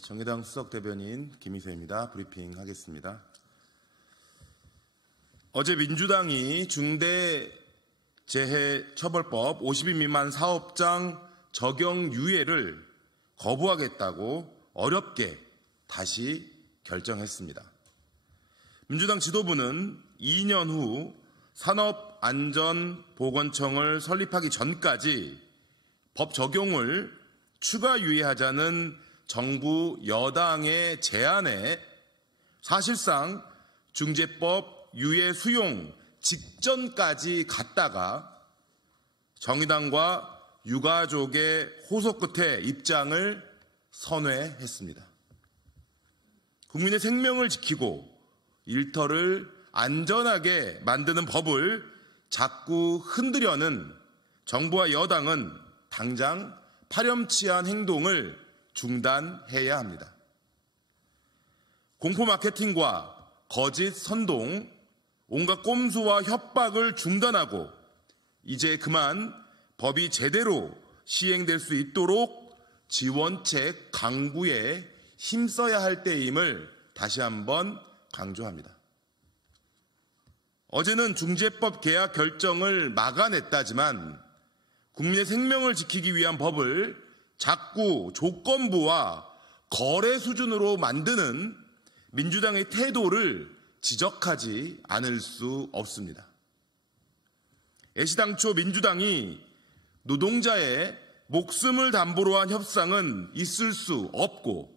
정의당 수석대변인 김희세입니다. 브리핑하겠습니다. 어제 민주당이 중대재해처벌법 50인 미만 사업장 적용 유예를 거부하겠다고 어렵게 다시 결정했습니다. 민주당 지도부는 2년 후 산업안전보건청을 설립하기 전까지 법 적용을 추가 유예하자는 정부 여당의 제안에 사실상 중재법 유예 수용 직전까지 갔다가 정의당과 유가족의 호소 끝에 입장을 선회했습니다. 국민의 생명을 지키고 일터를 안전하게 만드는 법을 자꾸 흔들려는 정부와 여당은 당장 파렴치한 행동을 중단해야 합니다. 공포 마케팅과 거짓 선동, 온갖 꼼수와 협박을 중단하고 이제 그만 법이 제대로 시행될 수 있도록 지원책 강구에 힘써야 할 때임을 다시 한번 강조합니다. 어제는 중재법 개학 결정을 막아냈다지만 국민의 생명을 지키기 위한 법을 자꾸 조건부와 거래 수준으로 만드는 민주당의 태도를 지적하지 않을 수 없습니다. 애시당초 민주당이 노동자의 목숨을 담보로 한 협상은 있을 수 없고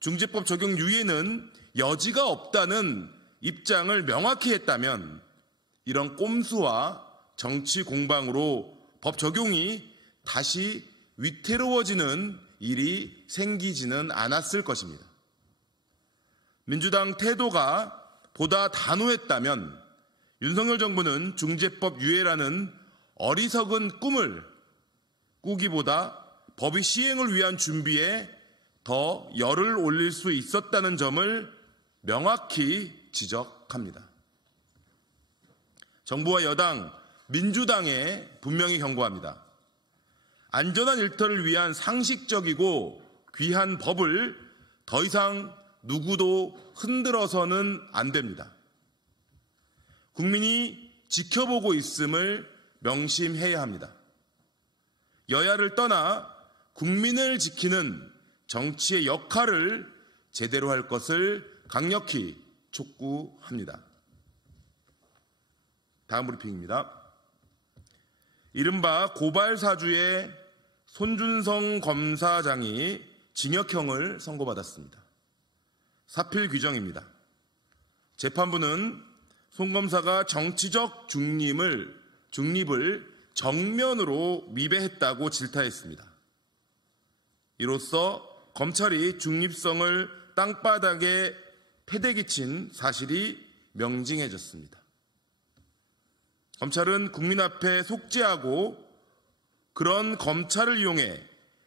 중재법 적용 유예는 여지가 없다는 입장을 명확히 했다면 이런 꼼수와 정치 공방으로 법 적용이 다시 위태로워지는 일이 생기지는 않았을 것입니다. 민주당 태도가 보다 단호했다면 윤석열 정부는 중재법 유예라는 어리석은 꿈을 꾸기보다 법의 시행을 위한 준비에 더 열을 올릴 수 있었다는 점을 명확히 지적합니다. 정부와 여당, 민주당에 분명히 경고합니다. 안전한 일터를 위한 상식적이고 귀한 법을 더 이상 누구도 흔들어서는 안 됩니다. 국민이 지켜보고 있음을 명심해야 합니다. 여야를 떠나 국민을 지키는 정치의 역할을 제대로 할 것을 강력히 촉구합니다. 다음 브리핑입니다. 이른바 고발사주의 손준성 검사장이 징역형을 선고받았습니다. 사필 규정입니다. 재판부는 손 검사가 정치적 중립을 정면으로 미배했다고 질타했습니다. 이로써 검찰이 중립성을 땅바닥에 패대기친 사실이 명징해졌습니다. 검찰은 국민 앞에 속죄하고 그런 검찰을 이용해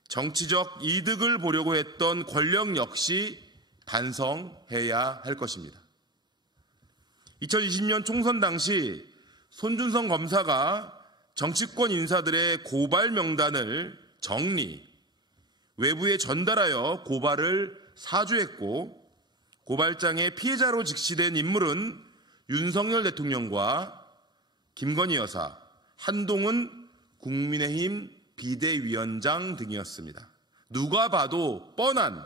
정치적 이득을 보려고 했던 권력 역시 반성해야 할 것입니다. 2020년 총선 당시 손준성 검사가 정치권 인사들의 고발 명단을 정리, 외부에 전달하여 고발을 사주했고 고발장의 피해자로 직시된 인물은 윤석열 대통령과 김건희 여사, 한동훈 국민의힘 비대위원장 등이었습니다. 누가 봐도 뻔한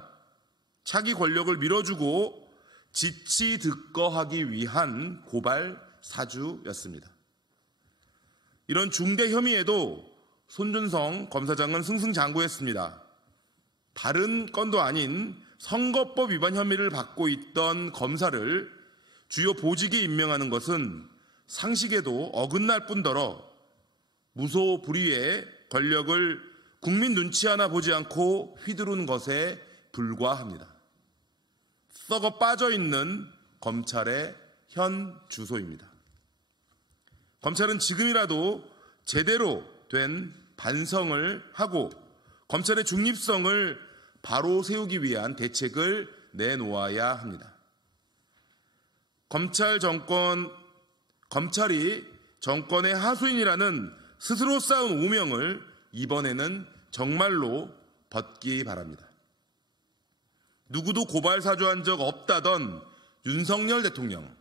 차기 권력을 밀어주고 지치 득거하기 위한 고발 사주였습니다. 이런 중대 혐의에도 손준성 검사장은 승승장구했습니다. 다른 건도 아닌 선거법 위반 혐의를 받고 있던 검사를 주요 보직에 임명하는 것은 상식에도 어긋날 뿐더러 무소불위의 권력을 국민 눈치 하나 보지 않고 휘두른 것에 불과합니다. 썩어 빠져있는 검찰의 현 주소입니다. 검찰은 지금이라도 제대로 된 반성을 하고 검찰의 중립성을 바로 세우기 위한 대책을 내놓아야 합니다. 검찰이 정권의 하수인이라는 스스로 쌓은 오명을 이번에는 정말로 벗기 바랍니다. 누구도 고발 사주한 적 없다던 윤석열 대통령.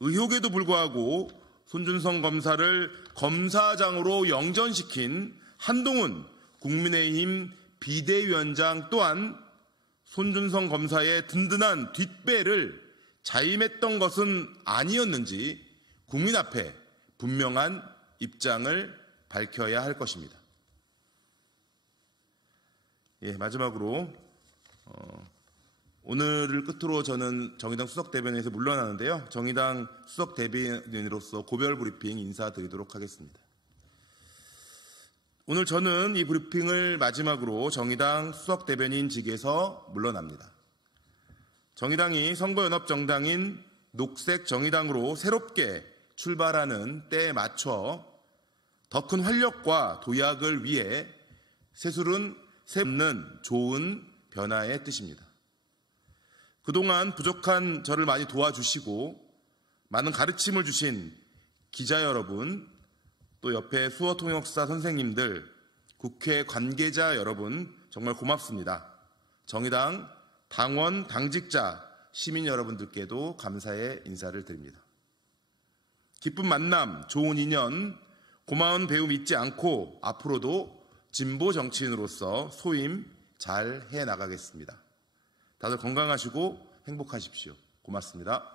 의혹에도 불구하고 손준성 검사를 검사장으로 영전시킨 한동훈 국민의힘 비대위원장 또한 손준성 검사의 든든한 뒷배를 자임했던 것은 아니었는지 국민 앞에 분명한 입장을 밝혀야 할 것입니다. 마지막으로 오늘을 끝으로 저는 정의당 수석대변인에서 물러나는데요. 정의당 수석대변인으로서 고별 브리핑 인사드리도록 하겠습니다. 오늘 저는 이 브리핑을 마지막으로 정의당 수석대변인직에서 물러납니다. 정의당이 선거연합정당인 녹색정의당으로 새롭게 출발하는 때에 맞춰 더 큰 활력과 도약을 위해 새술은 새없는 좋은 변화의 뜻입니다. 그동안 부족한 저를 많이 도와주시고 많은 가르침을 주신 기자 여러분, 또 옆에 수어통역사 선생님들, 국회 관계자 여러분 정말 고맙습니다. 정의당 당원, 당직자, 시민 여러분들께도 감사의 인사를 드립니다. 기쁜 만남, 좋은 인연, 고마운 배움 잊지 않고 앞으로도 진보 정치인으로서 소임 잘 해나가겠습니다. 다들 건강하시고 행복하십시오. 고맙습니다.